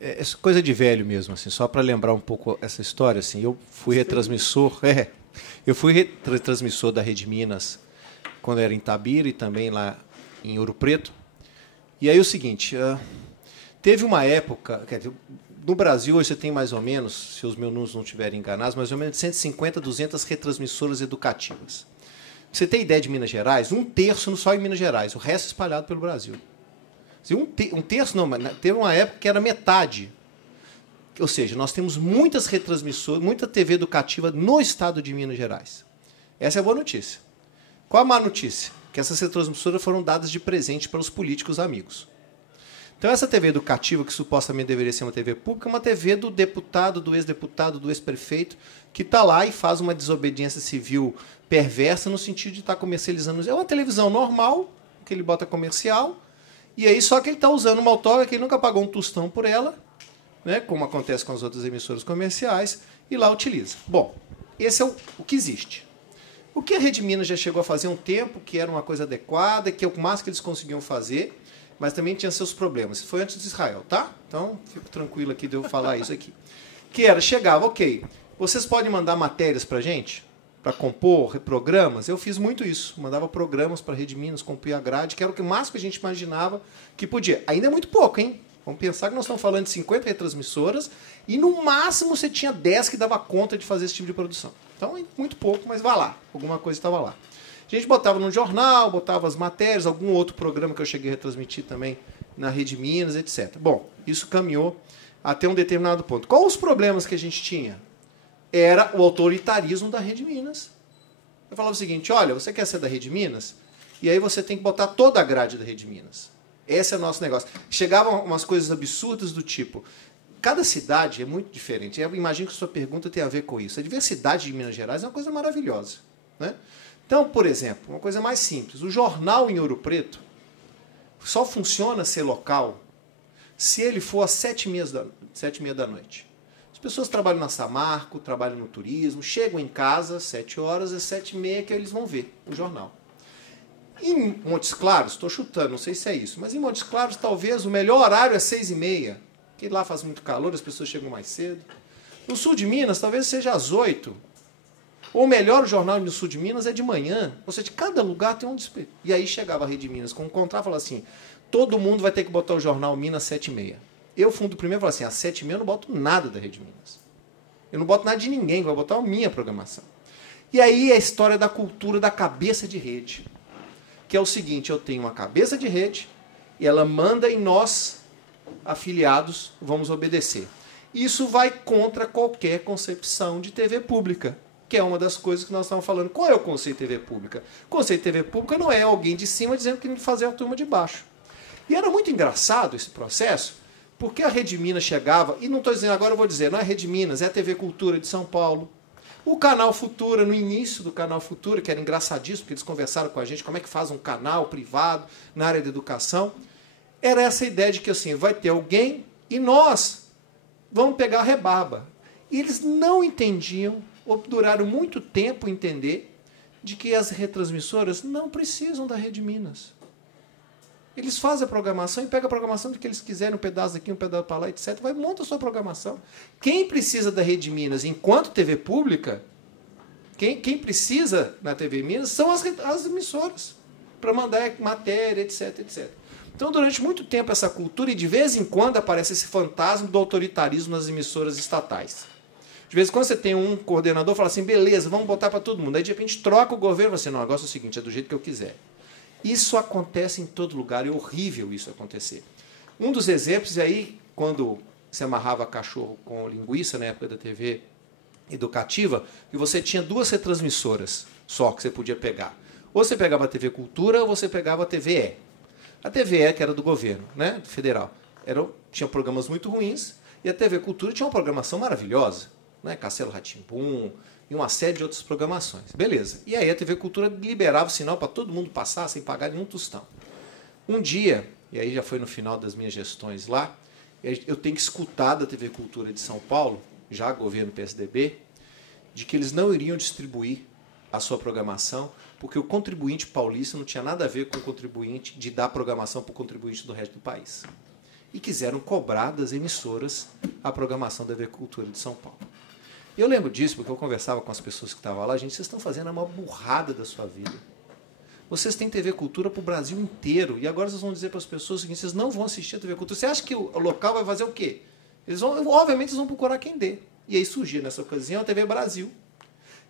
É coisa de velho mesmo, assim, só para lembrar um pouco essa história, assim, eu fui retransmissor da Rede Minas quando era em Itabira e também lá em Ouro Preto. E aí o seguinte, teve uma época, quer dizer, no Brasil hoje você tem mais ou menos, se os meus números não estiverem enganados, mais ou menos 150, 200 retransmissoras educativas. Pra você ter ideia de Minas Gerais, um terço só em Minas Gerais, o resto espalhado pelo Brasil. Um terço não, mas teve uma época que era metade. Ou seja, nós temos muitas retransmissoras, muita TV educativa no estado de Minas Gerais. Essa é a boa notícia. Qual a má notícia? Que essas retransmissoras foram dadas de presente para os políticos amigos. Então, essa TV educativa, que supostamente deveria ser uma TV pública, é uma TV do deputado, do ex-deputado, do ex-prefeito, que está lá e faz uma desobediência civil perversa no sentido de estar comercializando. É uma televisão normal, que ele bota comercial, e aí só que ele está usando uma outorga que ele nunca pagou um tostão por ela, né, como acontece com as outras emissoras comerciais, e lá utiliza. Bom, esse é o que existe. O que a Rede Minas já chegou a fazer há um tempo, que era uma coisa adequada, que é o máximo que eles conseguiam fazer, mas também tinha seus problemas. Foi antes de Israel, tá? Então, fico tranquilo aqui de eu falar isso aqui. Que era, chegava, ok, vocês podem mandar matérias para a gente? Para compor programas? Eu fiz muito isso. Mandava programas para a Rede Minas, compor a grade, que era o que mais que a gente imaginava que podia. Ainda é muito pouco, hein? Vamos pensar que nós estamos falando de 50 retransmissoras e no máximo você tinha 10 que dava conta de fazer esse tipo de produção. Então, muito pouco, mas vai lá. Alguma coisa estava lá. A gente botava no jornal, botava as matérias, algum outro programa que eu cheguei a retransmitir também na Rede Minas, etc. Bom, isso caminhou até um determinado ponto. Qual os problemas que a gente tinha? Era o autoritarismo da Rede Minas. Eu falava o seguinte, olha, você quer ser da Rede Minas? E aí você tem que botar toda a grade da Rede Minas. Esse é o nosso negócio. Chegavam umas coisas absurdas do tipo, cada cidade é muito diferente. Eu imagino que a sua pergunta tem a ver com isso. A diversidade de Minas Gerais é uma coisa maravilhosa, né? Então, por exemplo, uma coisa mais simples. O jornal em Ouro Preto só funciona ser local se ele for às 7h30 da noite. As pessoas trabalham na Samarco, trabalham no turismo, chegam em casa às 7 horas, às 7h30 que eles vão ver o jornal. Em Montes Claros, estou chutando, não sei se é isso, mas em Montes Claros talvez o melhor horário é 6h30, que lá faz muito calor, as pessoas chegam mais cedo. No sul de Minas talvez seja às 8h. Ou melhor, o jornal no sul de Minas é de manhã. Ou seja, cada lugar tem um despeito. E aí chegava a Rede Minas com um contrato e falava assim, todo mundo vai ter que botar o jornal Minas 7h30. Eu, fundo primeiro, falei assim, às 7h30 eu não boto nada da Rede Minas. Eu não boto nada de ninguém, vai botar a minha programação. E aí é a história da cultura da cabeça de rede. Que é o seguinte, eu tenho uma cabeça de rede e ela manda e nós, afiliados, vamos obedecer. Isso vai contra qualquer concepção de TV pública, que é uma das coisas que nós estamos falando. Qual é o conceito de TV pública? O conceito de TV pública não é alguém de cima dizendo que tem que fazer a turma de baixo. E era muito engraçado esse processo, porque a Rede Minas chegava, e não estou dizendo agora, eu vou dizer, não é Rede Minas, é a TV Cultura de São Paulo. O Canal Futura, no início do Canal Futura, que era engraçadíssimo, porque eles conversaram com a gente como é que faz um canal privado na área da educação, era essa ideia de que assim, vai ter alguém e nós vamos pegar a rebarba. E eles não entendiam, ou duraram muito tempo a entender, de que as retransmissoras não precisam da Rede Minas. Eles fazem a programação e pegam a programação do que eles quiserem, um pedaço aqui, um pedaço para lá, etc. Vai monta a sua programação. Quem precisa da Rede Minas enquanto TV pública, quem precisa na TV Minas são as emissoras, para mandar matéria, etc, etc. Então, durante muito tempo, essa cultura, e de vez em quando aparece esse fantasma do autoritarismo nas emissoras estatais. De vez em quando você tem um coordenador que fala assim, beleza, vamos botar para todo mundo. Aí de repente troca o governo e fala assim, não, o negócio é o seguinte, é do jeito que eu quiser. Isso acontece em todo lugar, é horrível isso acontecer. Um dos exemplos, e aí, quando se amarrava cachorro com linguiça, na época da TV educativa, e você tinha duas retransmissoras só que você podia pegar. Ou você pegava a TV Cultura, ou você pegava a TVE. A TVE, que era do governo, né, federal, tinha programas muito ruins, e a TV Cultura tinha uma programação maravilhosa. Né, Castelo Rá-Tim-Bum e uma série de outras programações. Beleza. E aí a TV Cultura liberava o sinal para todo mundo passar sem pagar nenhum tostão. Um dia, e aí já foi no final das minhas gestões lá, eu tenho que escutar da TV Cultura de São Paulo, já governo PSDB, de que eles não iriam distribuir a sua programação Porque o contribuinte paulista não tinha nada a ver com o contribuinte de dar programação para o contribuinte do resto do país. E quiseram cobrar das emissoras a programação da TV Cultura de São Paulo. Eu lembro disso porque eu conversava com as pessoas que estavam lá. Gente, vocês estão fazendo a maior burrada da sua vida. Vocês têm TV Cultura para o Brasil inteiro. E agora vocês vão dizer para as pessoas o seguinte: vocês não vão assistir a TV Cultura. Você acha que o local vai fazer o quê? Obviamente, eles vão procurar quem dê. E aí surgiu nessa ocasião a TV Brasil,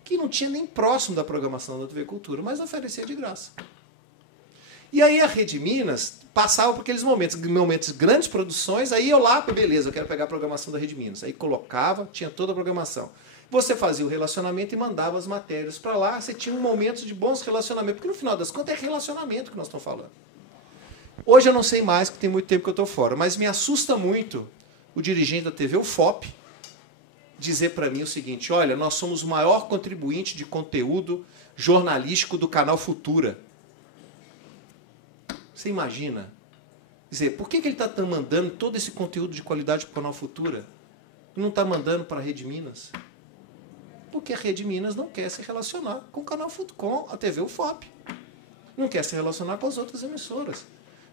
que não tinha nem próximo da programação da TV Cultura, mas oferecia de graça. E aí a Rede Minas passava por aqueles momentos de grandes produções, aí eu lá, beleza, eu quero pegar a programação da Rede Minas. Aí colocava, tinha toda a programação. Você fazia o relacionamento e mandava as matérias para lá, você tinha um momento de bons relacionamentos, porque no final das contas é relacionamento que nós estamos falando. Hoje eu não sei mais, porque tem muito tempo que eu estou fora, mas me assusta muito o dirigente da TV, o FOP, dizer para mim o seguinte: olha, nós somos o maior contribuinte de conteúdo jornalístico do canal Futura. Você imagina? Quer dizer, por que ele está mandando todo esse conteúdo de qualidade para o canal Futura e não está mandando para a Rede Minas? Porque a Rede Minas não quer se relacionar com o canal Futura, com a TV UFOP. Não quer se relacionar com as outras emissoras.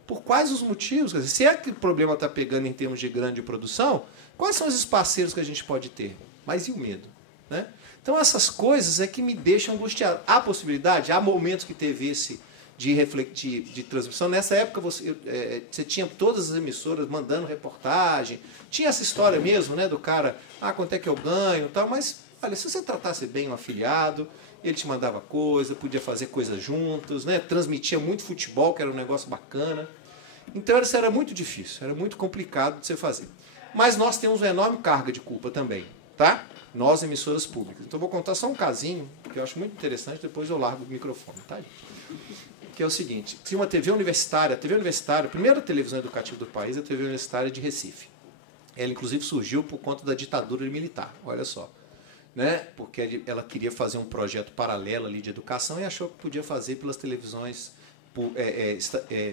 Por quais os motivos? Quer dizer, se é que o problema está pegando em termos de grande produção, quais são esses parceiros que a gente pode ter? Mas e o medo? Né? Então essas coisas é que me deixam angustiado. Há possibilidade, há momentos que teve esse de transmissão. Nessa época você tinha todas as emissoras mandando reportagem. Tinha essa história mesmo, né, do cara, quanto é que eu ganho, tal, mas olha, se você tratasse bem um afiliado, ele te mandava coisa, podia fazer coisas juntos, né, transmitia muito futebol, que era um negócio bacana. Então isso era muito difícil, era muito complicado de você fazer. Mas nós temos uma enorme carga de culpa também, tá? Nós, emissoras públicas. Então eu vou contar só um casinho, que eu acho muito interessante, depois eu largo o microfone, tá? Que é o seguinte: tinha uma TV universitária, a primeira televisão educativa do país, a TV Universitária de Recife. Ela, inclusive, surgiu por conta da ditadura militar, olha só. Né? Porque ela queria fazer um projeto paralelo ali de educação e achou que podia fazer pelas televisões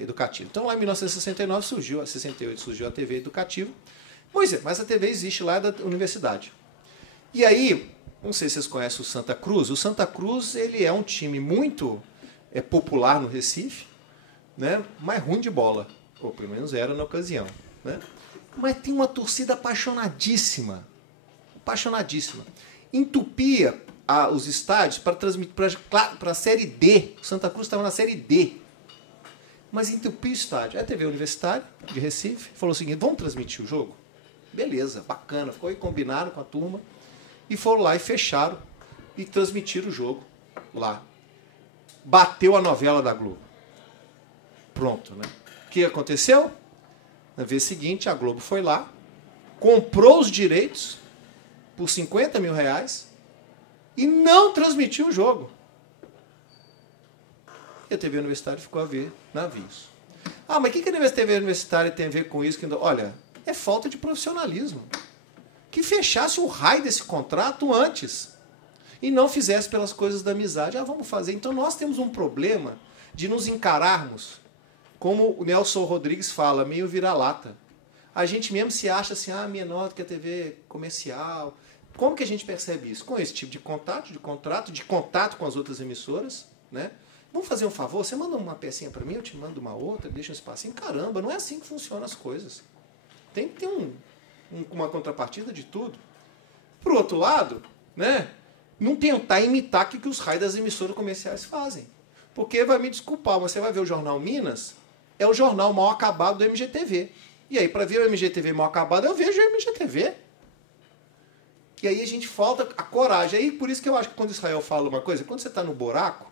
educativas. Então, lá em 1969 surgiu, 68 surgiu a TV educativa. Pois é, mas a TV existe lá da universidade. E aí, não sei se vocês conhecem o Santa Cruz. O Santa Cruz, ele é um time muito popular no Recife, né? Mas ruim de bola, ou pelo menos era na ocasião, né? Mas tem uma torcida apaixonadíssima, entupia os estádios para transmitir para a Série D. O Santa Cruz estava na Série D, mas entupia o estádio. Aí a TV Universitária de Recife falou o seguinte: vamos transmitir o jogo? Beleza, bacana, ficou aí, combinaram com a turma e foram lá e fecharam e transmitiram o jogo lá. Bateu a novela da Globo. Pronto, né? O que aconteceu? Na vez seguinte, a Globo foi lá, comprou os direitos por R$50 mil e não transmitiu o jogo. E a TV Universitária ficou a ver navios. Mas o que a TV Universitária tem a ver com isso? Olha, é falta de profissionalismo. Que fechasse o raio desse contrato antes. E não fizesse pelas coisas da amizade. Vamos fazer. Então nós temos um problema de nos encararmos, como o Nelson Rodrigues fala, meio vira-lata. A gente mesmo se acha assim, menor do que a TV comercial. Como que a gente percebe isso? Com esse tipo de contato com as outras emissoras, né? Vamos fazer um favor? Você manda uma pecinha para mim, eu te mando uma outra, deixa um espacinho. Caramba, não é assim que funcionam as coisas. Tem que ter uma contrapartida de tudo. Por outro lado, né? Não tentar imitar o que os raios das emissoras comerciais fazem. Porque vai me desculpar, você vai ver o Jornal Minas, é o jornal mal acabado do MGTV. E aí, para ver o MGTV mal acabado, eu vejo o MGTV. E aí a gente falta a coragem. Aí por isso que eu acho que quando Israel fala uma coisa, quando você está no buraco,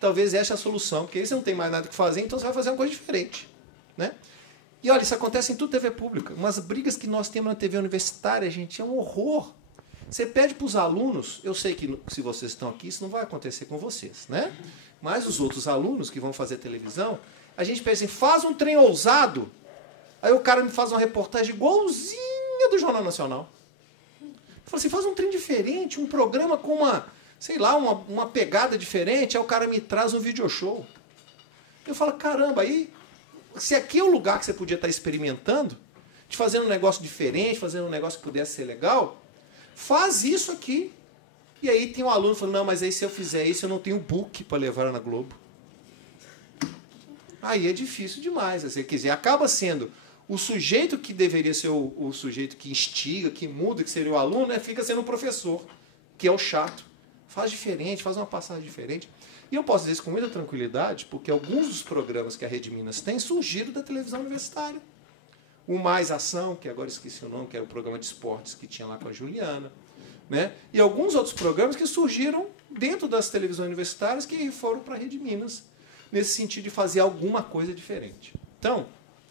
talvez essa é a solução, porque aí você não tem mais nada que fazer, então você vai fazer uma coisa diferente. Né? E olha, isso acontece em tudo TV pública. Umas brigas que nós temos na TV universitária, gente, é um horror. Você pede para os alunos, eu sei que se vocês estão aqui, isso não vai acontecer com vocês, né? Mas os outros alunos que vão fazer televisão, a gente pede assim, faz um trem ousado. Aí o cara me faz uma reportagem igualzinha do Jornal Nacional. Eu falo assim, faz um trem diferente, um programa com uma pegada diferente, aí o cara me traz um video show. Eu falo, caramba, aí, se aqui é o lugar que você podia estar experimentando, de fazer um negócio diferente, fazendo um negócio que pudesse ser legal, faz isso aqui. E aí tem um aluno falando, não, mas aí se eu fizer isso, eu não tenho book para levar na Globo. Aí é difícil demais. Assim, quer dizer, acaba sendo o sujeito que deveria ser o sujeito que instiga, que muda, que seria o aluno, né, fica sendo o professor, que é o chato. Faz diferente, faz uma passagem diferente. E eu posso dizer isso com muita tranquilidade, porque alguns dos programas que a Rede Minas tem surgiram da televisão universitária. O Mais Ação, que agora esqueci o nome, que era o programa de esportes que tinha lá com a Juliana. Né? E alguns outros programas que surgiram dentro das televisões universitárias que foram para a Rede Minas, nesse sentido de fazer alguma coisa diferente. Então,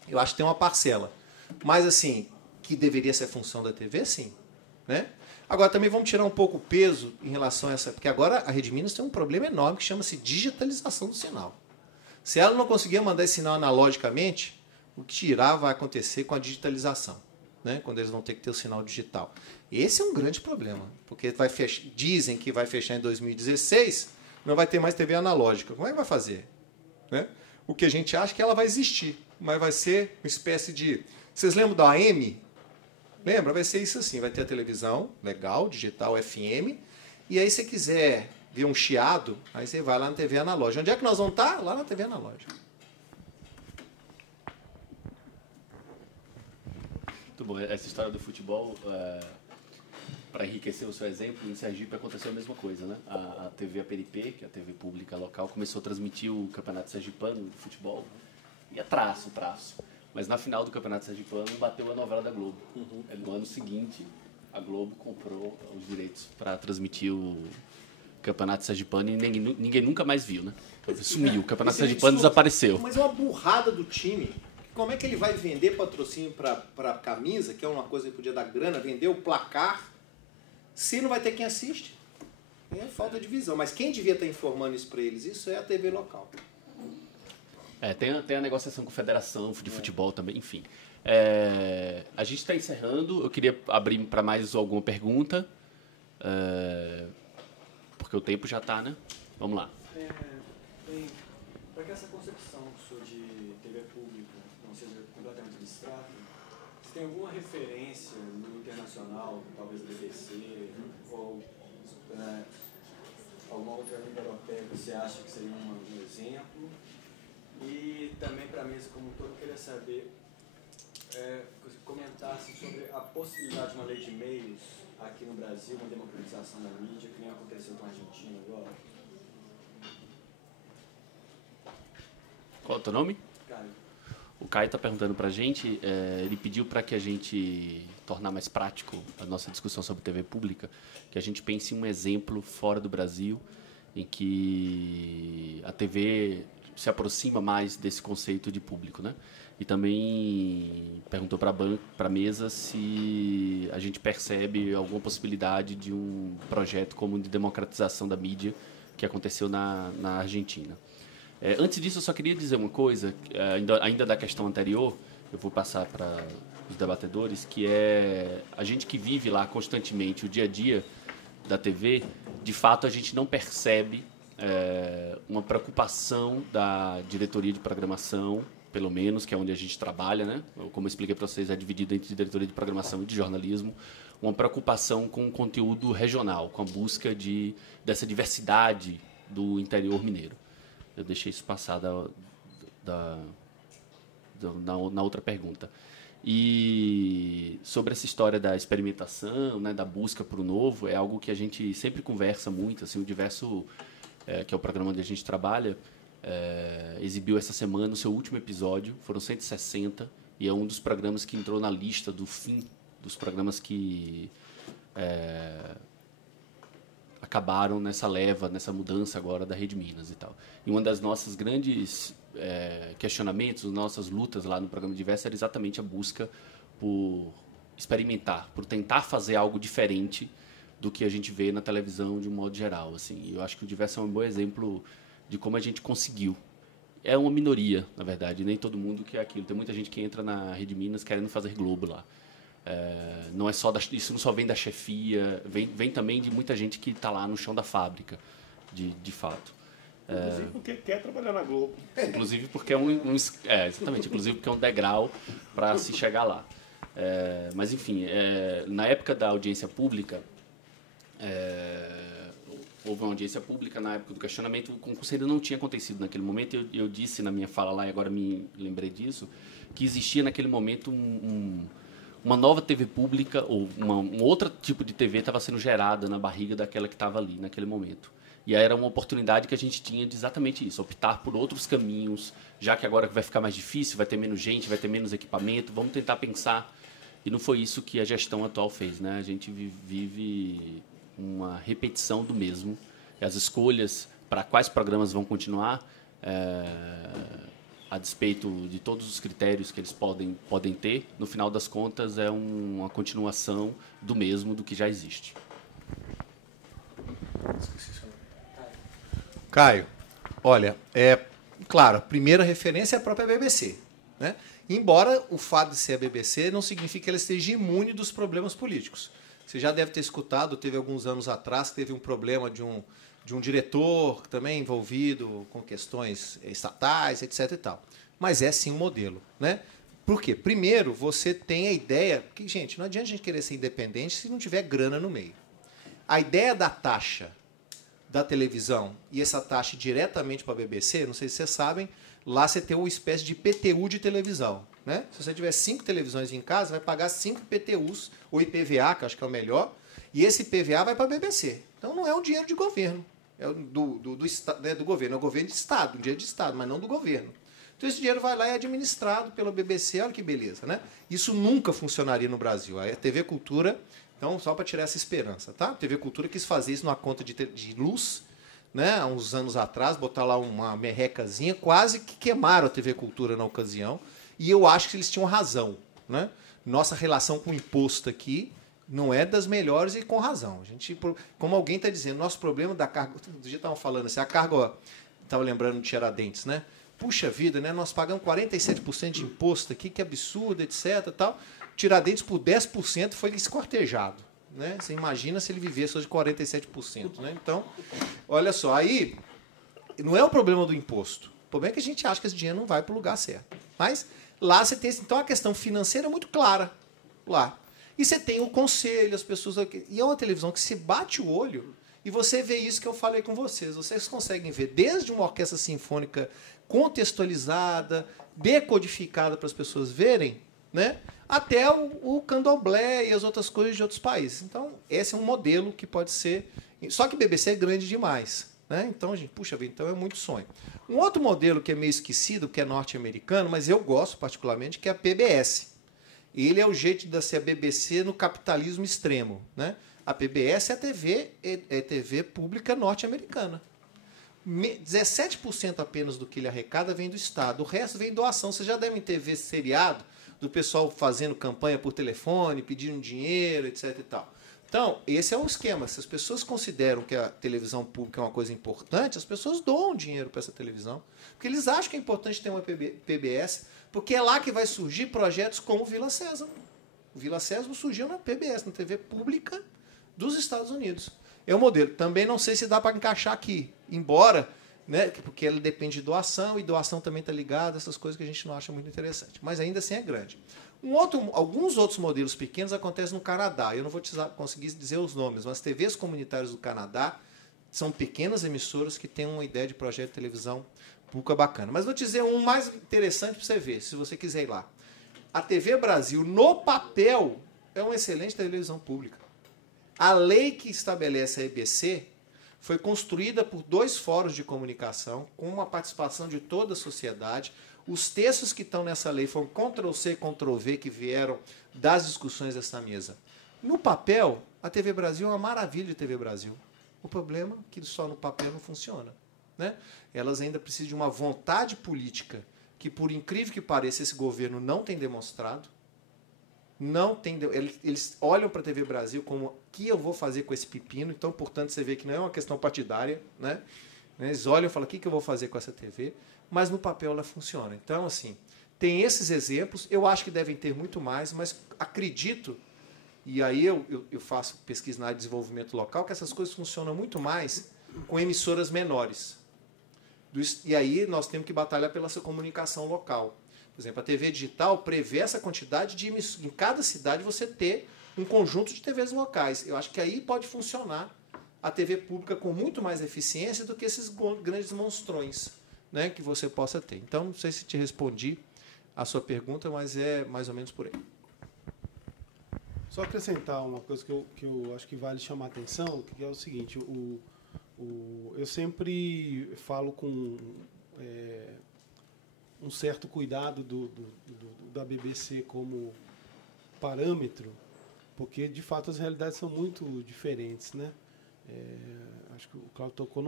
eu acho que tem uma parcela. Mas, assim, que deveria ser função da TV, sim. Né? Agora, também vamos tirar um pouco o peso em relação a essa... Porque agora a Rede Minas tem um problema enorme que chama-se digitalização do sinal. Se ela não conseguir mandar esse sinal analogicamente, o que irá vai acontecer com a digitalização. Né? Quando eles vão ter que ter o sinal digital. Esse é um grande problema, porque dizem que vai fechar em 2016, não vai ter mais TV analógica. Como é que vai fazer? Né? O que a gente acha é que ela vai existir, mas vai ser uma espécie de... Vocês lembram da AM? Lembra? Vai ser isso assim, vai ter a televisão, legal, digital, FM, e aí se você quiser ver um chiado, aí você vai lá na TV analógica. Onde é que nós vamos estar? Lá na TV analógica. Muito bom. Essa história do futebol, para enriquecer o seu exemplo, em Sergipe aconteceu a mesma coisa, né? A TV APNP, que é a TV pública local, começou a transmitir o Campeonato Sergipano de futebol. Ia traço. Mas na final do Campeonato Sergipano bateu a novela da Globo. No ano seguinte, a Globo comprou os direitos para transmitir o Campeonato Sergipano e ninguém nunca mais viu, né? Sumiu, o Campeonato Sergipano desapareceu. Mas é uma burrada do time. Como é que ele vai vender patrocínio para camisa, que é uma coisa que podia dar grana, vender o placar, se não vai ter quem assiste? É falta de visão. Mas quem devia estar informando isso para eles? Isso é a TV local. Tem a negociação com a Federação de Futebol também, enfim. A gente está encerrando. Eu queria abrir para mais alguma pergunta, porque o tempo já está, né? Vamos lá. Para que essa concepção sua de TV pública não seja completamente abstrata, você tem alguma referência no internacional, talvez BBC, ou alguma outra língua europeia que você acha que seria um exemplo? E também para a mesa como um todo, eu queria saber, que você comentasse sobre a possibilidade de uma lei de meios aqui no Brasil, uma democratização da mídia, que nem aconteceu com a Argentina agora. Qual é o teu nome? Caio. O Caio está perguntando para a gente, ele pediu para que a gente tornar mais prático a nossa discussão sobre TV pública, que a gente pense em um exemplo fora do Brasil, em que a TV se aproxima mais desse conceito de público, né? E também perguntou para a mesa se a gente percebe alguma possibilidade de um projeto como de democratização da mídia que aconteceu na Argentina. Antes disso, eu só queria dizer uma coisa, ainda da questão anterior, eu vou passar para os debatedores, que é a gente que vive lá constantemente o dia a dia da TV, de fato a gente não percebe uma preocupação da diretoria de programação, pelo menos, que é onde a gente trabalha, né? Como eu expliquei para vocês, é dividido entre diretoria de programação e de jornalismo, uma preocupação com o conteúdo regional, com a busca dessa diversidade do interior mineiro. Eu deixei isso passar na outra pergunta. E sobre essa história da experimentação, né, da busca por o novo, é algo que a gente sempre conversa muito. Assim, o Diverso, que é o programa onde a gente trabalha, exibiu essa semana o seu último episódio, foram 160, e é um dos programas que entrou na lista do fim dos programas que acabaram nessa leva, nessa mudança agora da Rede Minas e tal. E uma das nossas grandes questionamentos, nossas lutas lá no programa Diverso era exatamente a busca por experimentar, por tentar fazer algo diferente do que a gente vê na televisão de um modo geral. Assim. Eu acho que o Diverso é um bom exemplo de como a gente conseguiu. É uma minoria, na verdade, nem todo mundo quer aquilo. Tem muita gente que entra na Rede Minas querendo fazer Globo lá. Não é só isso não só vem da chefia, vem também de muita gente que está lá no chão da fábrica, de fato. Inclusive porque quer trabalhar na Globo. Inclusive porque exatamente, inclusive porque é um degrau para se chegar lá. Mas enfim, na época da audiência pública, houve uma audiência pública na época do questionamento, o concurso ainda não tinha acontecido naquele momento. Eu disse na minha fala lá, e agora me lembrei disso, que existia naquele momento uma nova TV pública, ou um outro tipo de TV estava sendo gerada na barriga daquela que estava ali naquele momento. E aí era uma oportunidade que a gente tinha de exatamente isso, optar por outros caminhos, já que agora vai ficar mais difícil, vai ter menos gente, vai ter menos equipamento, vamos tentar pensar. E não foi isso que a gestão atual fez, né? A gente vive uma repetição do mesmo. E as escolhas para quais programas vão continuar, a despeito de todos os critérios que eles podem ter, no final das contas é uma continuação do mesmo, do que já existe. Caio, olha, claro, a primeira referência é a própria BBC, né? Embora o fato de ser a BBC não signifique que ela esteja imune dos problemas políticos. Você já deve ter escutado, teve alguns anos atrás, teve um problema de um diretor também envolvido com questões estatais, etc. e tal. Mas é sim um modelo, né? Por quê? Primeiro, você tem a ideia... que, gente, não adianta a gente querer ser independente se não tiver grana no meio. A ideia da taxa da televisão e essa taxa diretamente para a BBC, não sei se vocês sabem, lá você tem uma espécie de IPTU de televisão, né? Se você tiver 5 televisões em casa, vai pagar 5 IPTUs, ou IPVA, que eu acho que é o melhor, e esse IPVA vai para a BBC. Então não é um dinheiro de governo, é do governo, é o governo de Estado, um dinheiro de Estado, mas não do governo. Então esse dinheiro vai lá e é administrado pela BBC, olha que beleza, né? Isso nunca funcionaria no Brasil. A TV Cultura, então só para tirar essa esperança, tá? A TV Cultura quis fazer isso numa conta de luz, né? Há uns anos atrás, botar lá uma merrecazinha, quase que queimaram a TV Cultura na ocasião, e eu acho que eles tinham razão, né? Nossa relação com o imposto aqui não é das melhores e com razão. A gente, como alguém está dizendo, nosso problema da carga... Outro dia estavam falando assim, a carga... Estava lembrando do Tiradentes, né? Puxa vida, né? Nós pagamos 47% de imposto aqui, que absurdo, etc. Tal. Tiradentes, por 10%, foi esquartejado. Né? Você imagina se ele vivesse hoje de 47%. Né? Então, olha só, aí não é o problema do imposto. O problema é que a gente acha que esse dinheiro não vai para o lugar certo. Mas lá você tem... Então, a questão financeira é muito clara. Lá. E você tem o conselho, as pessoas... E é uma televisão que se bate o olho e você vê isso que eu falei com vocês. Vocês conseguem ver desde uma orquestra sinfônica contextualizada, decodificada para as pessoas verem, né? Até o candomblé e as outras coisas de outros países. Então, esse é um modelo que pode ser... Só que o BBC é grande demais. Né? Então, gente, puxa vida, então é muito sonho. Um outro modelo que é meio esquecido, que é norte-americano, mas eu gosto particularmente, que é a PBS. Ele é o jeito de ser a BBC no capitalismo extremo. Né? A PBS é TV pública norte-americana. 17% apenas do que ele arrecada vem do Estado. O resto vem doação. Vocês já devem ter visto seriado do pessoal fazendo campanha por telefone, pedindo dinheiro, etc. e tal. Então, esse é o esquema. Se as pessoas consideram que a televisão pública é uma coisa importante, as pessoas doam dinheiro para essa televisão. Porque eles acham que é importante ter uma PBS, porque é lá que vai surgir projetos como o Vila Sésamo. O Vila Sésamo surgiu na PBS, na TV pública dos Estados Unidos. É o modelo. Também não sei se dá para encaixar aqui, embora, né, porque ele depende de doação, e doação também está ligada a essas coisas que a gente não acha muito interessante. Mas ainda assim é grande. Alguns outros modelos pequenos acontecem no Canadá. Eu não vou conseguir dizer os nomes, mas TVs comunitárias do Canadá são pequenas emissoras que têm uma ideia de projeto de televisão pública bacana. Mas vou te dizer um mais interessante para você ver, se você quiser ir lá. A TV Brasil, no papel, é uma excelente televisão pública. A lei que estabelece a EBC foi construída por 2 fóruns de comunicação, com uma participação de toda a sociedade. Os textos que estão nessa lei foram Ctrl-C, Ctrl-V, que vieram das discussões dessa mesa. No papel, a TV Brasil é uma maravilha de TV Brasil. O problema é que só no papel não funciona. Né? Elas ainda precisam de uma vontade política que, por incrível que pareça, esse governo não tem demonstrado. Eles olham para a TV Brasil como o que eu vou fazer com esse pepino, então, portanto, você vê que não é uma questão partidária, né? Eles olham e falam, o que eu vou fazer com essa TV? Mas no papel ela funciona. Então, assim, tem esses exemplos, eu acho que devem ter muito mais, mas acredito, e aí eu faço pesquisa na área de desenvolvimento local, que essas coisas funcionam muito mais com emissoras menores. E aí nós temos que batalhar pela sua comunicação local. Por exemplo, a TV digital prevê essa quantidade de em cada cidade você ter um conjunto de TVs locais. Eu acho que aí pode funcionar a TV pública com muito mais eficiência do que esses grandes monstrões, né, que você possa ter. Então, não sei se te respondi a sua pergunta, mas é mais ou menos por aí. Só acrescentar uma coisa que eu acho que vale chamar a atenção, que é o seguinte, eu sempre falo com um certo cuidado da BBC como parâmetro, porque, de fato, as realidades são muito diferentes, né? Acho que o Cláudio tocou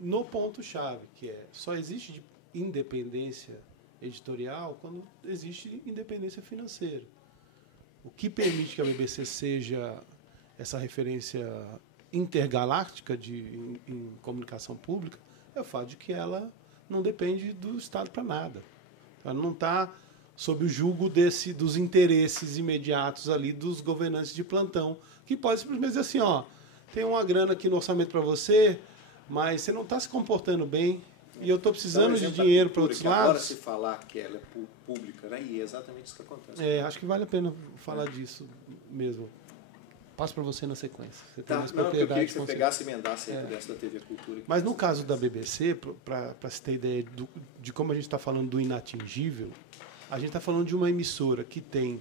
no ponto-chave, que só existe independência editorial quando existe independência financeira. O que permite que a BBC seja essa referência intergaláctica em comunicação pública é o fato de que ela não depende do Estado para nada. Ela não está sob o julgo dos interesses imediatos ali dos governantes de plantão, que pode simplesmente dizer assim, ó, tem uma grana aqui no orçamento para você, mas você não está se comportando bem e eu estou precisando de dinheiro para outros lados. Agora se falar que ela é pública, né? E é exatamente isso que acontece. Acho que vale a pena falar disso mesmo. Passo para você na sequência. Você tem mais eu queria que você você pegasse e emendasse dessa da TV Cultura. Mas no caso da BBC, para se ter ideia de como a gente está falando do inatingível, a gente está falando de uma emissora que tem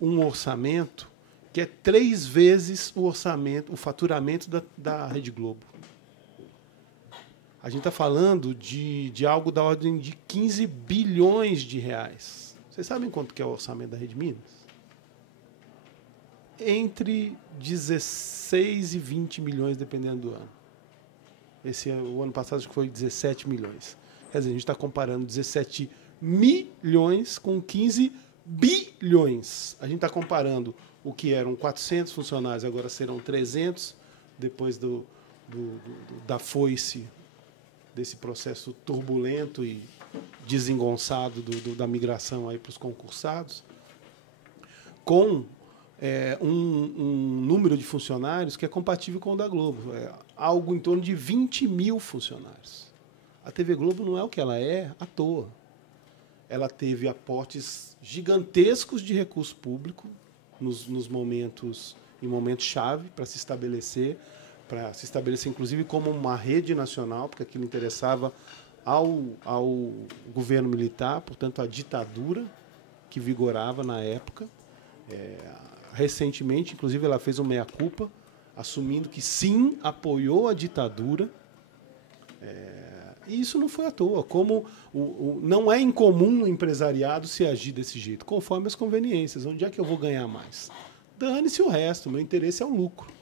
um orçamento que é 3 vezes o faturamento da Rede Globo. A gente está falando de algo da ordem de 15 bilhões de reais. Vocês sabem quanto que é o orçamento da Rede Minas? Entre 16 e 20 milhões, dependendo do ano. O ano passado acho que foi 17 milhões. Quer dizer, a gente está comparando 17 milhões com 15 bilhões. A gente está comparando o que eram 400 funcionários, agora serão 300, depois da foice desse processo turbulento e desengonçado da migração para os concursados, com um número de funcionários que é compatível com o da Globo. Algo em torno de 20 mil funcionários. A TV Globo não é o que ela é à toa. Ela teve aportes gigantescos de recurso público em momentos-chave para se estabelecer inclusive como uma rede nacional, porque aquilo interessava ao governo militar, portanto, à ditadura que vigorava na época. Recentemente, inclusive, ela fez um meia-culpa, assumindo que, sim, apoiou a ditadura. E isso não foi à toa. Não é incomum no empresariado se agir desse jeito, conforme as conveniências. Onde é que eu vou ganhar mais? Dane-se o resto, meu interesse é o lucro.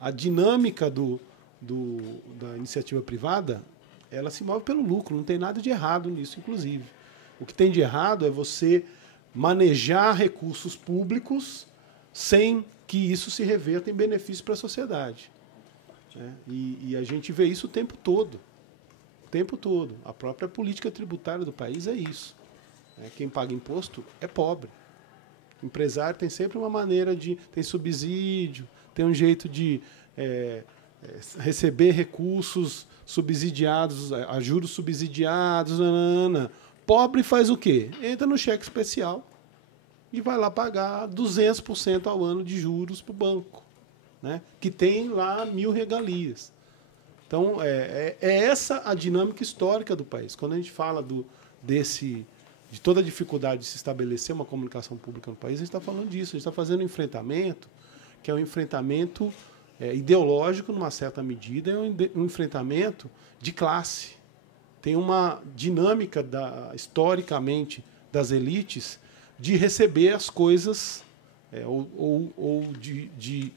A dinâmica da iniciativa privada, ela se move pelo lucro, não tem nada de errado nisso, inclusive. O que tem de errado é você manejar recursos públicos sem que isso se reverta em benefício para a sociedade. E a gente vê isso o tempo todo. O tempo todo. A própria política tributária do país é isso. Quem paga imposto é pobre. O empresário tem sempre uma maneira tem subsídio, tem um jeito de receber recursos subsidiados, a juros subsidiados. Pobre faz o quê? Entra no cheque especial e vai lá pagar 200% ao ano de juros para o banco, né? Que tem lá 1.000 regalias. Então, é essa a dinâmica histórica do país. Quando a gente fala de toda a dificuldade de se estabelecer uma comunicação pública no país, a gente está falando disso. A gente está fazendo um enfrentamento que é um enfrentamento ideológico, numa certa medida, é um enfrentamento de classe. Tem uma dinâmica, historicamente, das elites de receber as coisas ou de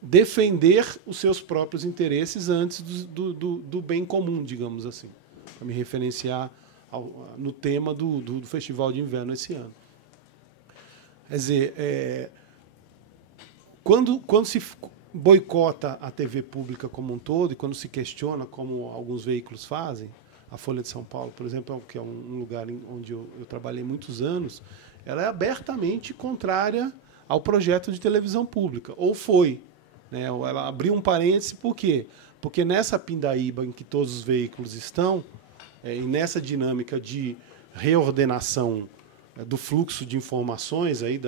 defender os seus próprios interesses antes do bem comum, digamos assim, para me referenciar no tema do Festival de Inverno esse ano. Quer dizer, quando se boicota a TV pública como um todo e quando se questiona, como alguns veículos fazem, a Folha de São Paulo, por exemplo, que é um lugar onde eu trabalhei muitos anos, ela é abertamente contrária ao projeto de televisão pública. Ou foi. Né? Ela abriu um parêntese, por quê? Porque nessa pindaíba em que todos os veículos estão, e nessa dinâmica de reordenação do fluxo de informações aí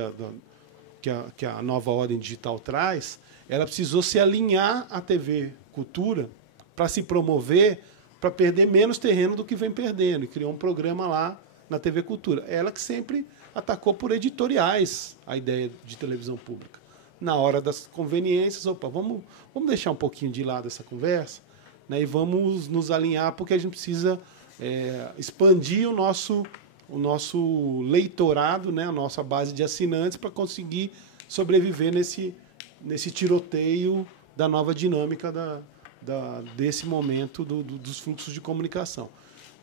que a nova ordem digital traz, ela precisou se alinhar à TV Cultura para se promover, para perder menos terreno do que vem perdendo, e criou um programa lá na TV Cultura. Ela que sempre atacou por editoriais a ideia de televisão pública. Na hora das conveniências, opa, vamos deixar um pouquinho de lado essa conversa, né, e vamos nos alinhar, porque a gente precisa expandir o nosso leitorado, né, a nossa base de assinantes, para conseguir sobreviver nesse tiroteio da nova dinâmica desse momento dos fluxos de comunicação.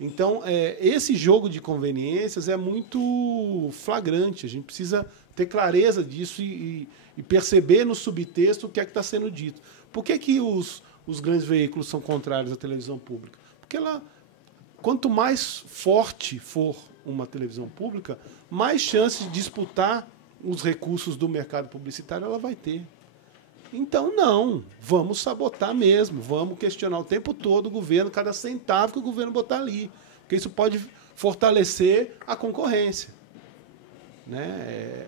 Então, esse jogo de conveniências é muito flagrante. A gente precisa ter clareza disso e perceber no subtexto o que é que está sendo dito. Por que os grandes veículos são contrários à televisão pública? Porque quanto mais forte for uma televisão pública, mais chances de disputar os recursos do mercado publicitário ela vai ter. Então, não. Vamos sabotar mesmo. Vamos questionar o tempo todo o governo, cada centavo que o governo botar ali. Porque isso pode fortalecer a concorrência. Né?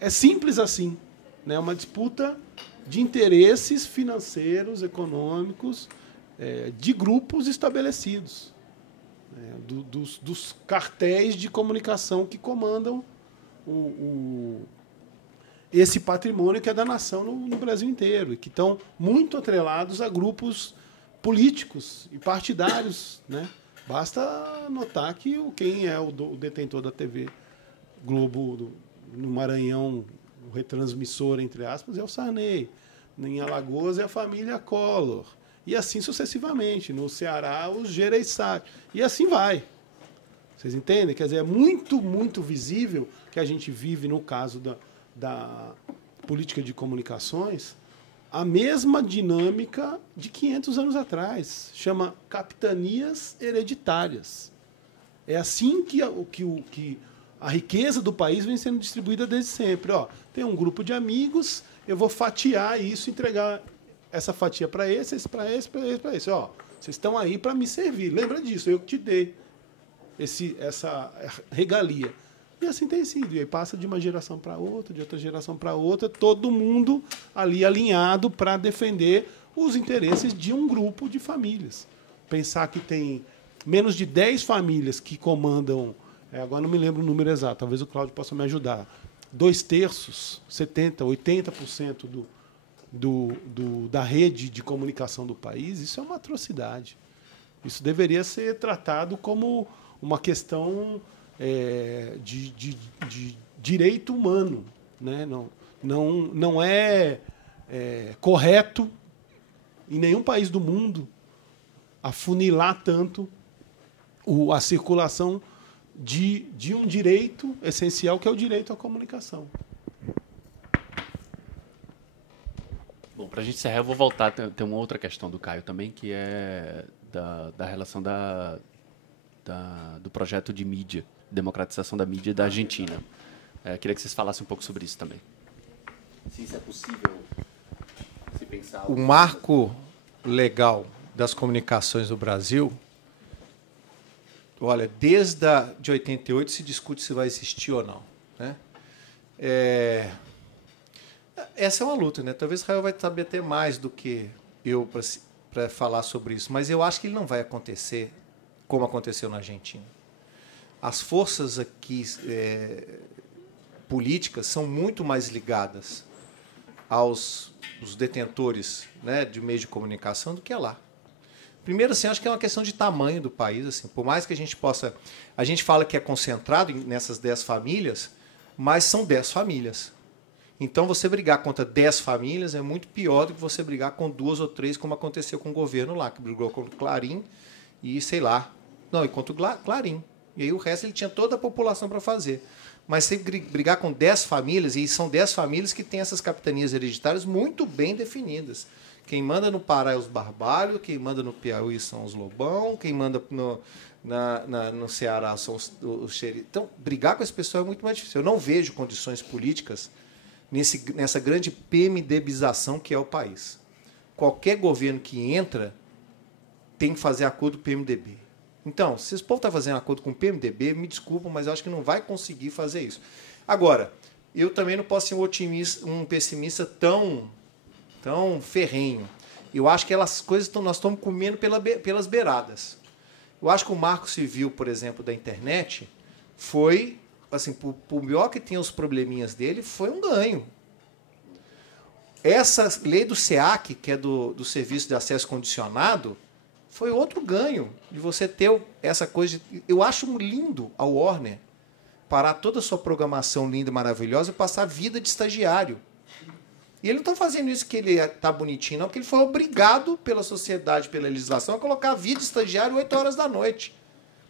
É simples assim. Né? É uma disputa de interesses financeiros, econômicos, de grupos estabelecidos. Dos cartéis de comunicação que comandam esse patrimônio que é da nação no Brasil inteiro, e que estão muito atrelados a grupos políticos e partidários. Né? Basta notar que quem é o detentor da TV Globo no Maranhão, o retransmissor, entre aspas, é o Sarney. Em Alagoas é a família Collor. E assim sucessivamente. No Ceará, os Gereissati. E assim vai. Vocês entendem? Quer dizer, é muito, muito visível que a gente vive, no caso da política de comunicações, a mesma dinâmica de 500 anos atrás. Chama capitanias hereditárias. É assim que a riqueza do país vem sendo distribuída desde sempre. Tem um grupo de amigos, eu vou fatiar isso, entregar essa fatia para esse, para esse, para esse, para esse. Vocês estão aí para me servir. Lembra disso, eu que te dei essa regalia. E assim tem sido. E aí passa de uma geração para outra, de outra geração para outra, todo mundo ali alinhado para defender os interesses de um grupo de famílias. Pensar que tem menos de 10 famílias que comandam, agora não me lembro o número exato, talvez o Cláudio possa me ajudar, 2/3, 70%, 80% da rede de comunicação do país, isso é uma atrocidade. Isso deveria ser tratado como uma questão de direito humano. Né? Não é correto em nenhum país do mundo afunilar tanto a circulação de um direito essencial, que é o direito à comunicação. Bom, para a gente encerrar, eu vou voltar. Tem uma outra questão do Caio também, que é da relação do projeto de mídia, democratização da mídia da Argentina. Queria que vocês falassem um pouco sobre isso também. Se isso é possível, se pensar... O marco legal das comunicações do Brasil, olha, desde de 88 se discute se vai existir ou não. Né? Essa é uma luta, né? Talvez Israel vai saber até mais do que eu para falar sobre isso, mas eu acho que ele não vai acontecer como aconteceu na Argentina. As forças aqui políticas são muito mais ligadas aos detentores, né, de meios de comunicação do que lá. Primeiro, assim, acho que é uma questão de tamanho do país. Assim, por mais que a gente possa... A gente fala que é concentrado nessas 10 famílias, mas são 10 famílias. Então, você brigar contra 10 famílias é muito pior do que você brigar com 2 ou 3, como aconteceu com o governo lá, que brigou contra o Clarim e, sei lá... Não, e contra o Clarim. E aí o resto ele tinha toda a população para fazer. Mas você brigar com 10 famílias, e são 10 famílias que têm essas capitanias hereditárias muito bem definidas. Quem manda no Pará é os Barbalho, quem manda no Piauí são os Lobão, quem manda no Ceará são os Xeri. Então, brigar com esse pessoal é muito mais difícil. Eu não vejo condições políticas nessa grande PMDBização que é o país. Qualquer governo que entra tem que fazer acordo com o PMDB. Então, se esse povo está fazendo acordo com o PMDB, me desculpam, mas eu acho que não vai conseguir fazer isso. Agora, eu também não posso ser um pessimista tão Então, ferrenho. Eu acho que as coisas nós estamos comendo pelas beiradas. Eu acho que o marco civil, por exemplo, da internet, foi, assim, por pior que tenha os probleminhas dele, foi um ganho. Essa lei do SEAC, que é do Serviço de Acesso Condicionado, foi outro ganho de você ter essa coisa. Eu acho lindo a Warner parar toda a sua programação linda e maravilhosa e passar a vida de estagiário. E ele não está fazendo isso que ele está bonitinho, não, porque ele foi obrigado pela sociedade, pela legislação, a colocar a vida de estagiário 8 horas da noite.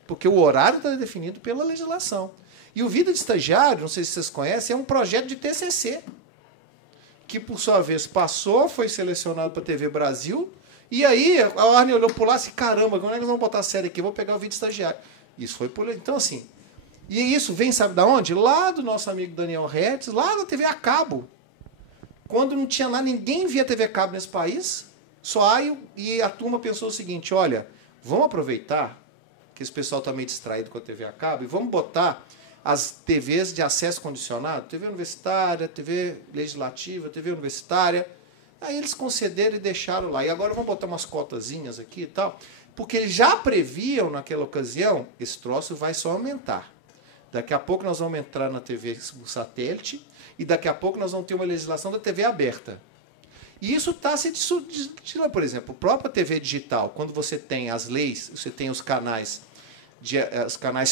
Porque o horário está definido pela legislação. E o Vida de Estagiário, não sei se vocês conhecem, é um projeto de TCC, que, por sua vez, passou, foi selecionado para a TV Brasil, e aí a Warner olhou por lá e disse, caramba, como é que nós vamos botar a série aqui? Vou pegar o Vida de Estagiário. Isso foi por... Então, assim... E isso vem, sabe de onde? Lá do nosso amigo Daniel Retz, lá da TV a cabo. Quando não tinha lá, ninguém via TV a cabo nesse país, e a turma pensou o seguinte, olha, vamos aproveitar que esse pessoal está meio distraído com a TV a cabo e vamos botar as TVs de acesso condicionado, TV universitária, TV legislativa, TV universitária. Aí eles concederam e deixaram lá. E agora vamos botar umas cotazinhas aqui e tal, porque eles já previam naquela ocasião, esse troço vai só aumentar. Daqui a pouco nós vamos entrar na TV satélite e daqui a pouco nós vamos ter uma legislação da TV aberta. E isso está se discutindo, por exemplo, a própria TV digital, quando você tem as leis, você tem os canais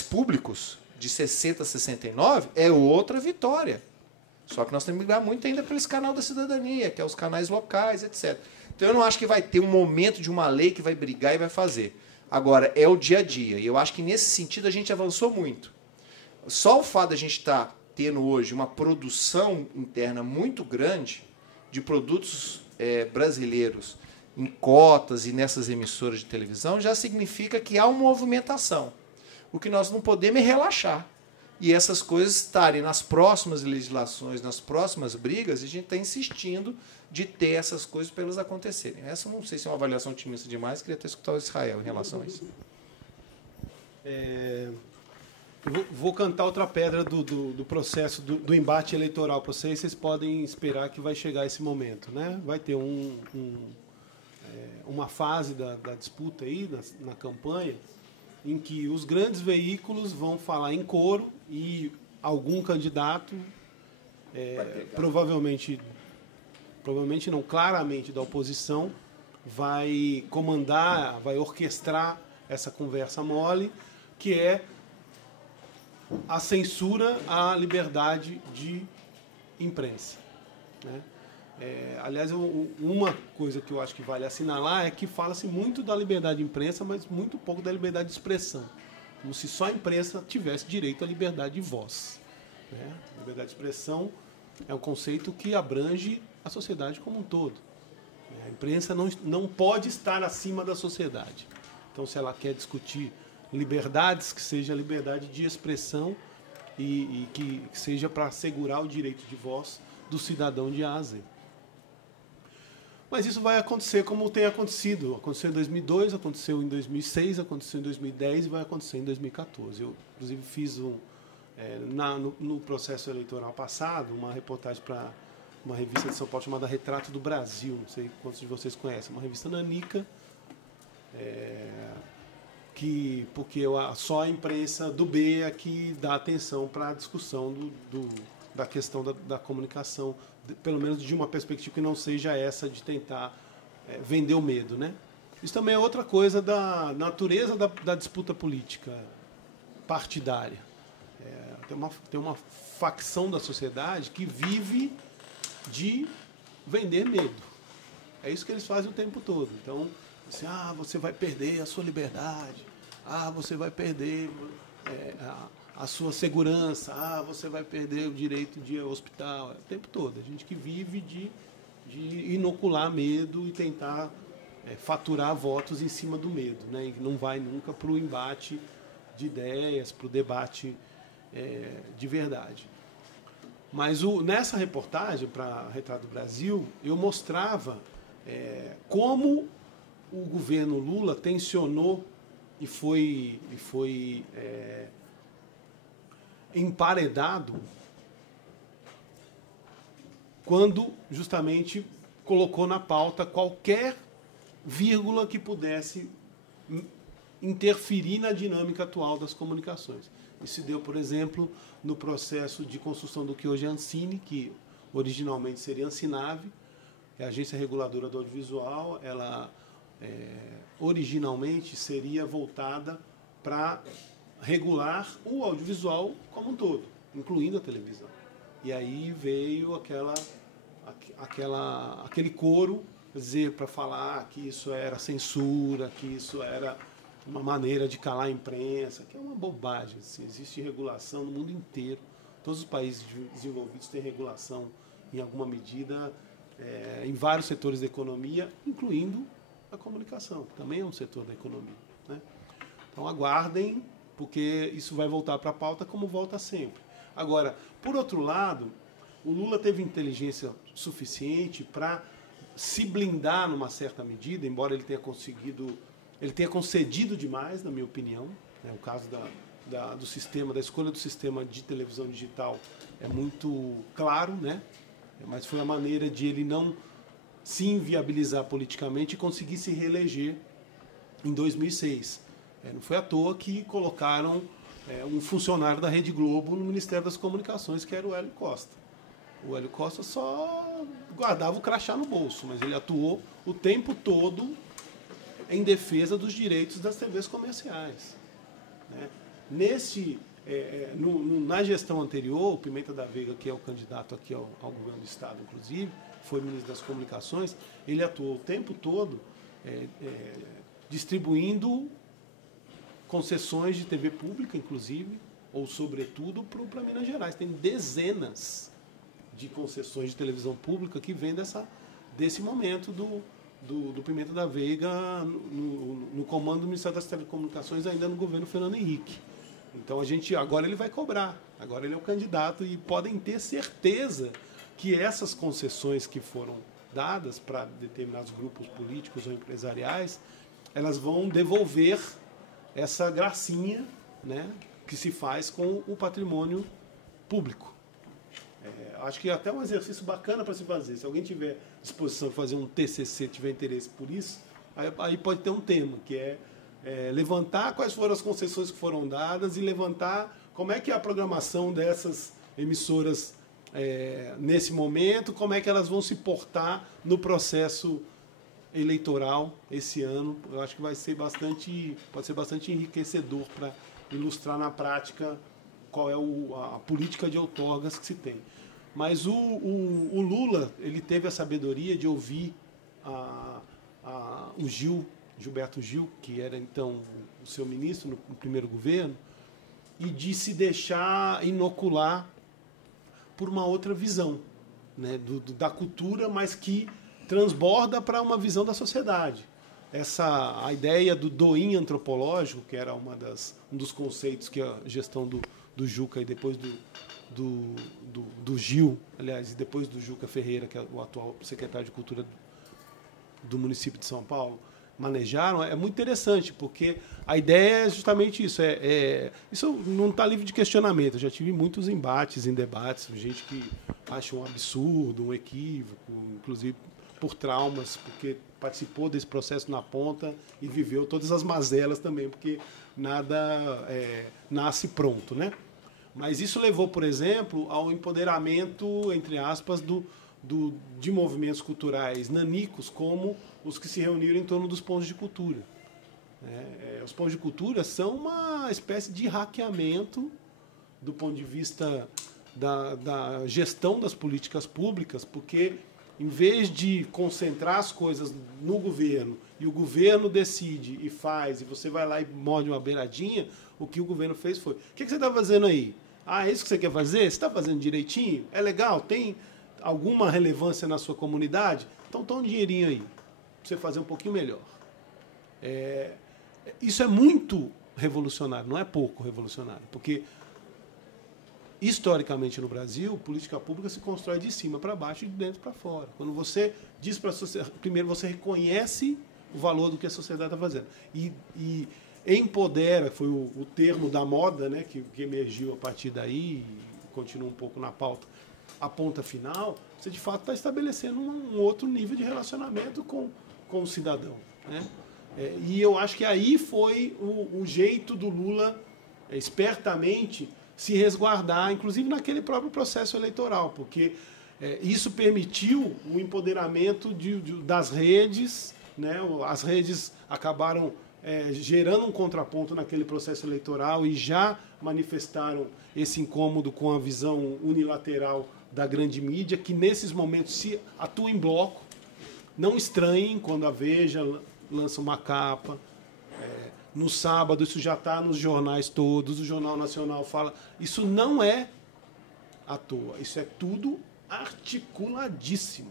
públicos de 60 a 69, é outra vitória. Só que nós temos que ligar muito ainda para esse canal da cidadania, que é os canais locais, etc. Então eu não acho que vai ter um momento de uma lei que vai brigar e vai fazer. Agora, é o dia a dia. E eu acho que nesse sentido a gente avançou muito. Só o fato de a gente estar tendo hoje uma produção interna muito grande de produtos brasileiros em cotas e nessas emissoras de televisão já significa que há uma movimentação. O que nós não podemos é relaxar. E essas coisas estarem nas próximas legislações, nas próximas brigas, e a gente está insistindo de ter essas coisas para elas acontecerem. Essa não sei se é uma avaliação otimista demais, queria ter escutado o Israel em relação a isso. Vou cantar outra pedra do processo do embate eleitoral para vocês. Vocês podem esperar que vai chegar esse momento, né? Vai ter uma fase da disputa aí, na campanha, em que os grandes veículos vão falar em coro e algum candidato, provavelmente não, claramente da oposição, vai comandar, vai orquestrar essa conversa mole, que é a censura à liberdade de imprensa, né? Aliás, uma coisa que eu acho que vale assinalar é que fala-se muito da liberdade de imprensa, mas muito pouco da liberdade de expressão. Como se só a imprensa tivesse direito à liberdade de voz, né? Liberdade de expressão é um conceito que abrange a sociedade como um todo. A imprensa não pode estar acima da sociedade. Então, se ela quer discutir liberdades, que seja a liberdade de expressão e que seja para assegurar o direito de voz do cidadão de A a Z. Mas isso vai acontecer como tem acontecido. Aconteceu em 2002, aconteceu em 2006, aconteceu em 2010 e vai acontecer em 2014. Eu, inclusive, fiz no processo eleitoral passado uma reportagem para uma revista de São Paulo chamada Retrato do Brasil. Não sei quantos de vocês conhecem. Uma revista nanica, porque só a imprensa do B é que dá atenção para a discussão da questão da comunicação, pelo menos de uma perspectiva que não seja essa de tentar vender o medo, né? Isso também é outra coisa da natureza da disputa política partidária. Tem uma facção da sociedade que vive de vender medo. É isso que eles fazem o tempo todo. Então, assim, você vai perder a sua liberdade, você vai perder a sua segurança, você vai perder o direito de ir ao hospital, o tempo todo. A gente que vive de inocular medo e tentar faturar votos em cima do medo, né? E não vai nunca para o embate de ideias, para o debate de verdade. Mas nessa reportagem para Retrato do Brasil, eu mostrava como o governo Lula tensionou e foi emparedado quando justamente colocou na pauta qualquer vírgula que pudesse interferir na dinâmica atual das comunicações. Isso se deu, por exemplo, no processo de construção do que hoje é a Ancine, que originalmente seria a Ancinave, é a Agência Reguladora do Audiovisual. Ela originalmente seria voltada para regular o audiovisual como um todo, incluindo a televisão. E aí veio aquele coro dizer para falar que isso era censura, que isso era uma maneira de calar a imprensa, que é uma bobagem. Assim. Existe regulação no mundo inteiro. Todos os países desenvolvidos têm regulação em alguma medida em vários setores da economia, incluindo a comunicação, que também é um setor da economia. Né? Então aguardem, porque isso vai voltar para a pauta como volta sempre. Agora, por outro lado, o Lula teve inteligência suficiente para se blindar numa certa medida, embora ele tenha concedido demais, na minha opinião. Né? O caso do sistema, da escolha do sistema de televisão digital é muito claro, né? Mas foi a maneira de ele não se inviabilizar politicamente e conseguir se reeleger em 2006. Não foi à toa que colocaram um funcionário da Rede Globo no Ministério das Comunicações, que era o Hélio Costa. O Hélio Costa só guardava o crachá no bolso, mas ele atuou o tempo todo em defesa dos direitos das TVs comerciais. Né? Na gestão anterior, o Pimenta da Veiga, que é o candidato aqui ao governo do Estado, inclusive, foi ministro das Comunicações, ele atuou o tempo todo distribuindo concessões de TV pública, inclusive, ou sobretudo para Minas Gerais. Tem dezenas de concessões de televisão pública que vêm desse momento do Pimenta da Veiga no comando do Ministério das Telecomunicações, ainda no governo Fernando Henrique. Então agora ele vai cobrar, agora ele é o candidato, e podem ter certeza que essas concessões que foram dadas para determinados grupos políticos ou empresariais, elas vão devolver essa gracinha, né, que se faz com o patrimônio público. Acho que é até um exercício bacana para se fazer. Se alguém tiver disposição de fazer um TCC, tiver interesse por isso, aí pode ter um tema, que é levantar quais foram as concessões que foram dadas e levantar como é que é a programação dessas emissoras nesse momento, como é que elas vão se portar no processo eleitoral esse ano. Eu acho que pode ser bastante enriquecedor para ilustrar na prática qual é a política de outorgas que se tem. Mas o Lula, ele teve a sabedoria de ouvir o Gilberto Gil, que era então o seu ministro no primeiro governo, e de se deixar inocular por uma outra visão, né, da cultura, mas que transborda para uma visão da sociedade. A ideia do do-in antropológico, que era um dos conceitos que a gestão do Juca e depois do Gil, aliás, e depois do Juca Ferreira, que é o atual secretário de Cultura do município de São Paulo, manejaram, é muito interessante, porque a ideia é justamente isso. Isso não está livre de questionamento. Eu já tive muitos embates em debates, gente que acha um absurdo, um equívoco, inclusive por traumas, porque participou desse processo na ponta e viveu todas as mazelas também, porque nada nasce pronto, né? Mas isso levou, por exemplo, ao empoderamento, entre aspas, de movimentos culturais nanicos, como os que se reuniram em torno dos pontos de cultura. Os pontos de cultura são uma espécie de hackeamento do ponto de vista da gestão das políticas públicas, porque, em vez de concentrar as coisas no governo, e o governo decide e faz, e você vai lá e morde uma beiradinha, o que o governo fez foi: o que você está fazendo aí? É isso que você quer fazer? Você está fazendo direitinho? É legal? Tem alguma relevância na sua comunidade? Então toma um dinheirinho aí, para você fazer um pouquinho melhor. Isso é muito revolucionário, não é pouco revolucionário, porque historicamente no Brasil, política pública se constrói de cima para baixo e de dentro para fora. Quando você diz para a sociedade, primeiro você reconhece o valor do que a sociedade está fazendo e empodera, foi o termo da moda, né, que emergiu a partir daí e continua um pouco na pauta a ponta final, você de fato está estabelecendo um outro nível de relacionamento com o cidadão, né? E eu acho que aí foi o jeito do Lula, espertamente, se resguardar, inclusive naquele próprio processo eleitoral, porque isso permitiu o empoderamento das redes, né? As redes acabaram gerando um contraponto naquele processo eleitoral e já manifestaram esse incômodo com a visão unilateral da grande mídia, que nesses momentos se atua em bloco. Não estranhem quando a Veja lança uma capa. No sábado, isso já está nos jornais todos, o Jornal Nacional fala. Isso não é à toa, isso é tudo articuladíssimo.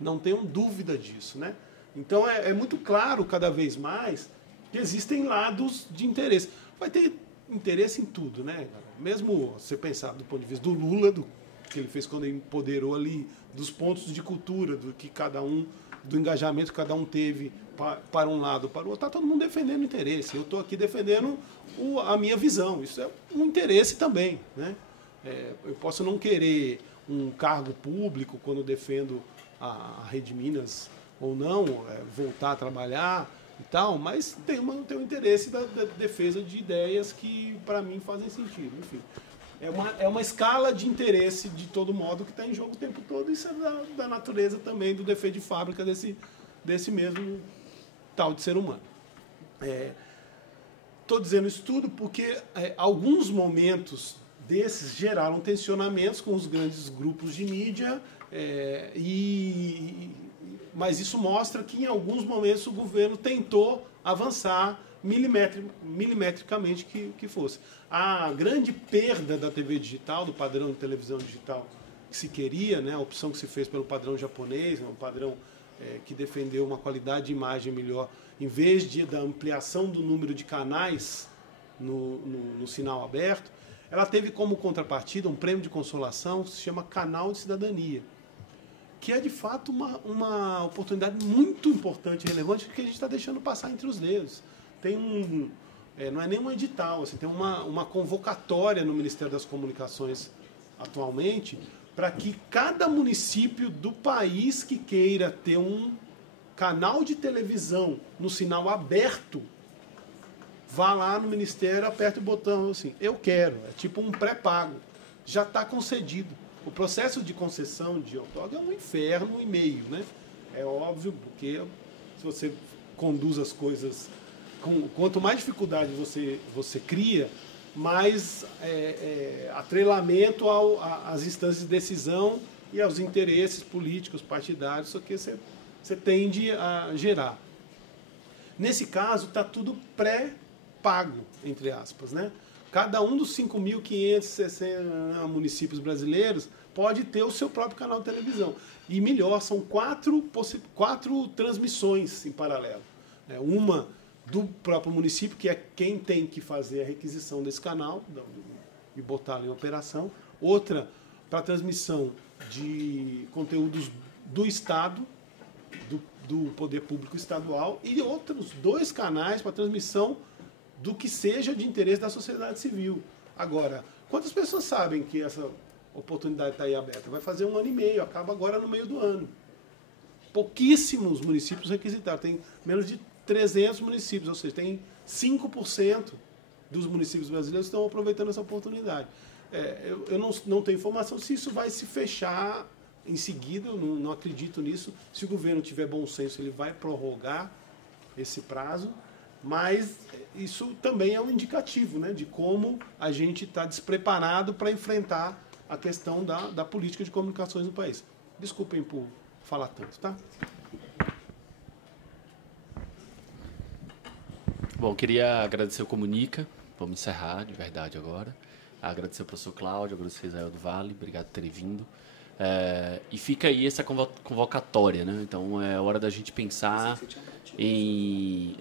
Não tenham dúvida disso, né? Então é muito claro cada vez mais que existem lados de interesse. Vai ter interesse em tudo, né? Mesmo você pensar do ponto de vista do Lula, do que ele fez quando ele empoderou ali, dos pontos de cultura, do que cada um, do engajamento que cada um teve para um lado ou para o outro, está todo mundo defendendo o interesse. Eu estou aqui defendendo a minha visão. Isso é um interesse também, né? Eu posso não querer um cargo público quando eu defendo a Rede Minas ou não, voltar a trabalhar e tal, mas tem um interesse da defesa de ideias que, para mim, fazem sentido. Enfim, é uma escala de interesse, de todo modo, que está em jogo o tempo todo. Isso é da natureza também, do defeito de fábrica desse mesmo tal de ser humano. Estou dizendo isso tudo porque alguns momentos desses geraram tensionamentos com os grandes grupos de mídia, mas isso mostra que em alguns momentos o governo tentou avançar milimetricamente que fosse. A grande perda da TV digital, do padrão de televisão digital que se queria, né, a opção que se fez pelo padrão japonês, um padrão que defendeu uma qualidade de imagem melhor, em vez da ampliação do número de canais no sinal aberto, ela teve como contrapartida um prêmio de consolação que se chama Canal de Cidadania, que é de fato uma oportunidade muito importante e relevante que a gente está deixando passar entre os dedos. Tem não é nem um edital, assim, tem uma convocatória no Ministério das Comunicações atualmente para que cada município do país que queira ter um canal de televisão no sinal aberto vá lá no Ministério, aperte o botão assim, eu quero, é tipo um pré-pago, já está concedido. O processo de concessão de outorga é um inferno e meio, né? É óbvio, porque se você conduz as coisas, quanto mais dificuldade você cria, mais atrelamento às instâncias de decisão e aos interesses políticos, partidários, isso que você tende a gerar. Nesse caso, está tudo pré-pago, entre aspas, né? Cada um dos 5.560 municípios brasileiros pode ter o seu próprio canal de televisão. E melhor, são quatro transmissões em paralelo. Uma do próprio município, que é quem tem que fazer a requisição desse canal e botá-lo em operação. Outra para transmissão de conteúdos do Estado, do poder público estadual, e outros 2 canais para transmissão do que seja de interesse da sociedade civil. Agora, quantas pessoas sabem que essa oportunidade está aí aberta? Vai fazer 1 ano e meio, acaba agora no meio do ano. Pouquíssimos municípios requisitaram, tem menos de 300 municípios, ou seja, tem 5% dos municípios brasileiros que estão aproveitando essa oportunidade. Eu não tenho informação se isso vai se fechar em seguida, eu não acredito nisso. Se o governo tiver bom senso, ele vai prorrogar esse prazo, mas isso também é um indicativo, né, de como a gente está despreparado para enfrentar a questão da política de comunicações no país. Desculpem por falar tanto, tá? Bom, queria agradecer o Comunica. Vamos encerrar de verdade agora. Agradecer ao professor Cláudio, agradecer a Israel do Vale, obrigado por terem vindo. E fica aí essa convocatória, né? Então é hora da gente pensar em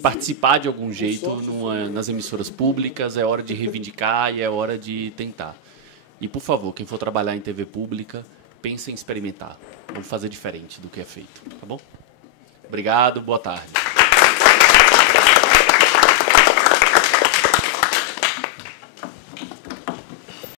participar de algum jeito nas emissoras públicas, é hora de reivindicar e é hora de tentar. E, por favor, quem for trabalhar em TV pública, pense em experimentar. Vamos fazer diferente do que é feito, tá bom? Obrigado, boa tarde.